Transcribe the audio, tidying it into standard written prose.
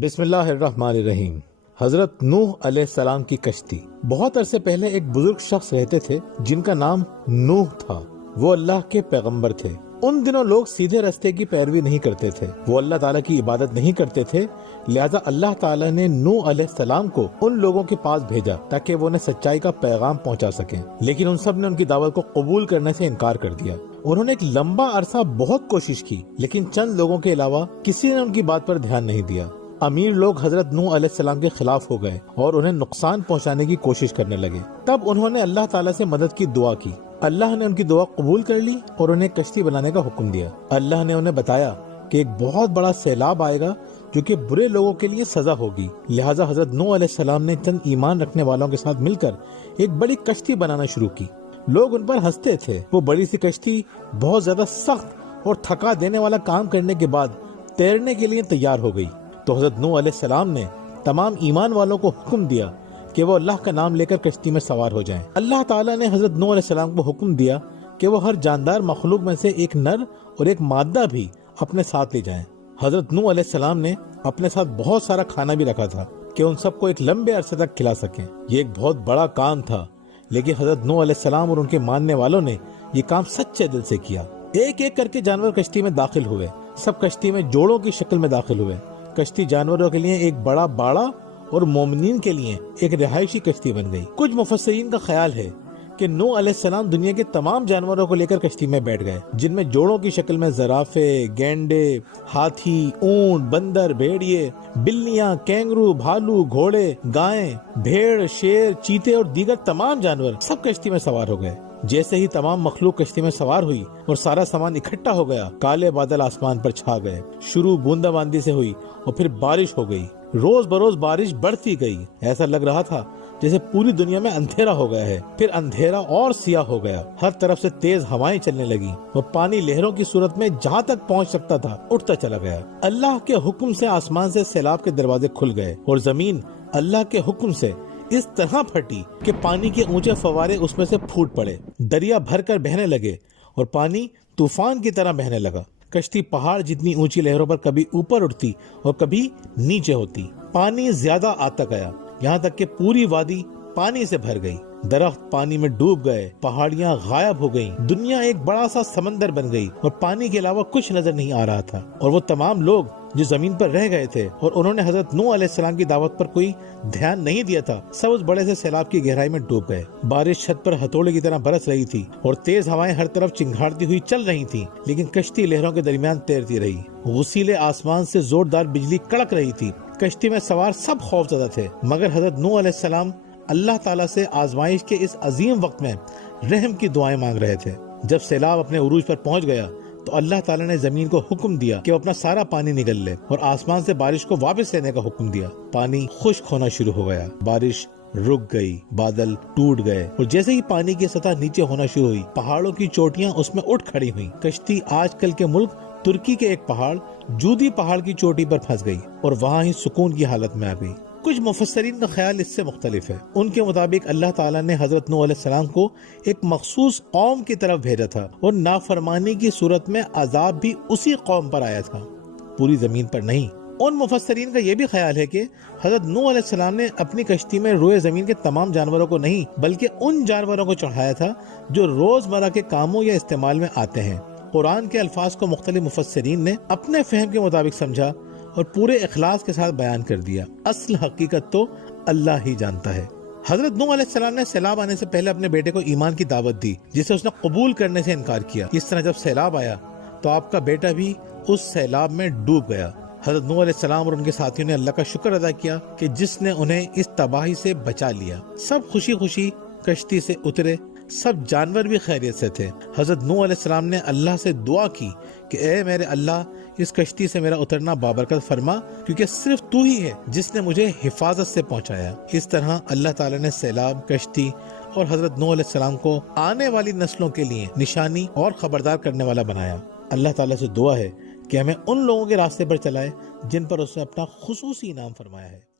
بسم اللہ الرحمن الرحیم۔ حضرت نوح علیہ السلام کی کشتی۔ بہت عرصے پہلے ایک بزرگ شخص رہتے تھے جن کا نام نوح تھا۔ وہ اللہ کے پیغمبر تھے۔ ان دنوں لوگ سیدھے راستے کی پیروی نہیں کرتے تھے، وہ اللہ تعالیٰ کی عبادت نہیں کرتے تھے، لہذا اللہ تعالیٰ نے نوح علیہ السلام کو ان لوگوں کے پاس بھیجا تاکہ وہ انہیں سچائی کا پیغام پہنچا سکیں، لیکن ان سب نے ان کی دعوت کو قبول کرنے سے انکار کر دیا۔ انہوں نے ایک لمبا عرصہ بہت کوشش کی، لیکن چند لوگوں کے علاوہ کسی نے ان کی بات پر دھیان نہیں دیا۔ امیر لوگ حضرت نوح علیہ السلام کے خلاف ہو گئے اور انہیں نقصان پہنچانے کی کوشش کرنے لگے۔ تب انہوں نے اللہ تعالیٰ سے مدد کی دعا کی۔ اللہ نے ان کی دعا قبول کر لی اور انہیں کشتی بنانے کا حکم دیا۔ اللہ نے انہیں بتایا کہ ایک بہت بڑا سیلاب آئے گا جو کہ برے لوگوں کے لیے سزا ہوگی، لہٰذا حضرت نوح علیہ السلام نے چند ایمان رکھنے والوں کے ساتھ مل کر ایک بڑی کشتی بنانا شروع کی۔ لوگ ان پر ہنستے تھے۔ وہ بڑی سی کشتی بہت زیادہ سخت اور تھکا دینے والا کام کرنے کے بعد تیرنے کے لیے تیار ہو گئی۔ تو حضرت نوح علیہ السلام نے تمام ایمان والوں کو حکم دیا کہ وہ اللہ کا نام لے کر کشتی میں سوار ہو جائیں۔ اللہ تعالیٰ نے حضرت نوح علیہ السلام کو حکم دیا کہ وہ ہر جاندار مخلوق میں سے ایک نر اور ایک مادہ بھی اپنے ساتھ لے جائیں۔ حضرت نوح علیہ السلام نے اپنے ساتھ بہت سارا کھانا بھی رکھا تھا کہ ان سب کو ایک لمبے عرصے تک کھلا سکیں۔ یہ ایک بہت بڑا کام تھا، لیکن حضرت نوح علیہ السلام اور ان کے ماننے والوں نے یہ کام سچے دل سے کیا۔ ایک ایک کر کے جانور کشتی میں داخل ہوئے۔ سب کشتی میں جوڑوں کی شکل میں داخل ہوئے۔ کشتی جانوروں کے لیے ایک بڑا باڑہ اور مومنین کے لیے ایک رہائشی کشتی بن گئی۔ کچھ مفسرین کا خیال ہے کہ نوح علیہ السلام دنیا کے تمام جانوروں کو لے کر کشتی میں بیٹھ گئے، جن میں جوڑوں کی شکل میں زرافے، گینڈے، ہاتھی، اونٹ، بندر، بھیڑیے، بلیاں، کینگرو، بھالو، گھوڑے، گائیں، بھیڑ، شیر، چیتے اور دیگر تمام جانور سب کشتی میں سوار ہو گئے۔ جیسے ہی تمام مخلوق کشتی میں سوار ہوئی اور سارا سامان اکٹھا ہو گیا، کالے بادل آسمان پر چھا گئے۔ شروع بوندا باندی سے ہوئی اور پھر بارش ہو گئی۔ روز بروز بارش بڑھتی گئی۔ ایسا لگ رہا تھا جیسے پوری دنیا میں اندھیرا ہو گیا ہے۔ پھر اندھیرا اور سیاہ ہو گیا۔ ہر طرف سے تیز ہوائیں چلنے لگی اور پانی لہروں کی صورت میں جہاں تک پہنچ سکتا تھا اٹھتا چلا گیا۔ اللہ کے حکم سے آسمان سے سیلاب کے دروازے کھل گئے اور زمین اللہ کے حکم سے اس طرح پھٹی کہ پانی کے اونچے فوارے اس میں سے پھوٹ پڑے۔ دریا بھر کر بہنے لگے اور پانی طوفان کی طرح بہنے لگا۔ کشتی پہاڑ جتنی اونچی لہروں پر کبھی اوپر اٹھتی اور کبھی نیچے ہوتی۔ پانی زیادہ آتا گیا، یہاں تک کہ پوری وادی پانی سے بھر گئی۔ درخت پانی میں ڈوب گئے، پہاڑیاں غائب ہو گئیں، دنیا ایک بڑا سا سمندر بن گئی اور پانی کے علاوہ کچھ نظر نہیں آ رہا تھا۔ اور وہ تمام لوگ جو زمین پر رہ گئے تھے اور انہوں نے حضرت نوح علیہ السلام کی دعوت پر کوئی دھیان نہیں دیا تھا، سب اس بڑے سے سیلاب کی گہرائی میں ڈوب گئے۔ بارش چھت پر ہتھوڑے کی طرح برس رہی تھی اور تیز ہوائیں ہر طرف چنگھاڑتی ہوئی چل رہی تھی، لیکن کشتی لہروں کے درمیان تیرتی رہی۔ غسیلے آسمان سے زوردار بجلی کڑک رہی تھی۔ کشتی میں سوار سب خوف زدہ تھے، مگر حضرت نوح علیہ السلام اللہ تعالیٰ سے آزمائش کے اس عظیم وقت میں رحم کی دعائیں مانگ رہے تھے۔ جب سیلاب اپنے عروج پر پہنچ گیا تو اللہ تعالیٰ نے زمین کو حکم دیا کہ وہ اپنا سارا پانی نگل لے اور آسمان سے بارش کو واپس لینے کا حکم دیا۔ پانی خشک ہونا شروع ہو گیا، بارش رک گئی، بادل ٹوٹ گئے اور جیسے ہی پانی کی سطح نیچے ہونا شروع ہوئی، پہاڑوں کی چوٹیاں اس میں اٹھ کھڑی ہوئیں۔ کشتی آج کل کے ملک ترکی کے ایک پہاڑ جودی پہاڑ کی چوٹی پر پھنس گئی اور وہاں ہی سکون کی حالت میں آ گئی۔ کچھ مفسرین کا خیال اس سے مختلف ہے۔ ان کے مطابق اللہ تعالیٰ نے حضرت نوح علیہ السلام کو ایک مخصوص قوم کی طرف بھیجا تھا اور نافرمانی کی صورت میں عذاب بھی اسی قوم پر آیا تھا، پوری زمین پر نہیں۔ ان مفسرین کا یہ بھی خیال ہے کہ حضرت نوح علیہ السلام نے اپنی کشتی میں روئے زمین کے تمام جانوروں کو نہیں بلکہ ان جانوروں کو چڑھایا تھا جو روزمرہ کے کاموں یا استعمال میں آتے ہیں۔ قرآن کے الفاظ کو مختلف مفسرین نے اپنے فہم کے مطابق سمجھا اور پورے اخلاص کے ساتھ بیان کر دیا۔ اصل حقیقت تو اللہ ہی جانتا ہے۔ حضرت نوح علیہ السلام نے سیلاب آنے سے پہلے اپنے بیٹے کو ایمان کی دعوت دی، جسے اس نے قبول کرنے سے انکار کیا۔ اس طرح جب سیلاب آیا تو آپ کا بیٹا بھی اس سیلاب میں ڈوب گیا۔ حضرت نوح علیہ السلام اور ان کے ساتھیوں نے اللہ کا شکر ادا کیا کہ جس نے انہیں اس تباہی سے بچا لیا۔ سب خوشی خوشی کشتی سے اترے، سب جانور بھی خیریت سے تھے۔ حضرت نوح علیہ السلام نے اللہ سے دعا کی کہ اے میرے اللہ، اس کشتی سے میرا اترنا بابرکت فرما، کیونکہ صرف تو ہی ہے جس نے مجھے حفاظت سے پہنچایا۔ اس طرح اللہ تعالیٰ نے سیلاب، کشتی اور حضرت نوح علیہ السلام کو آنے والی نسلوں کے لیے نشانی اور خبردار کرنے والا بنایا۔ اللہ تعالیٰ سے دعا ہے کہ ہمیں ان لوگوں کے راستے پر چلائے جن پر اس نے اپنا خصوصی انعام فرمایا ہے۔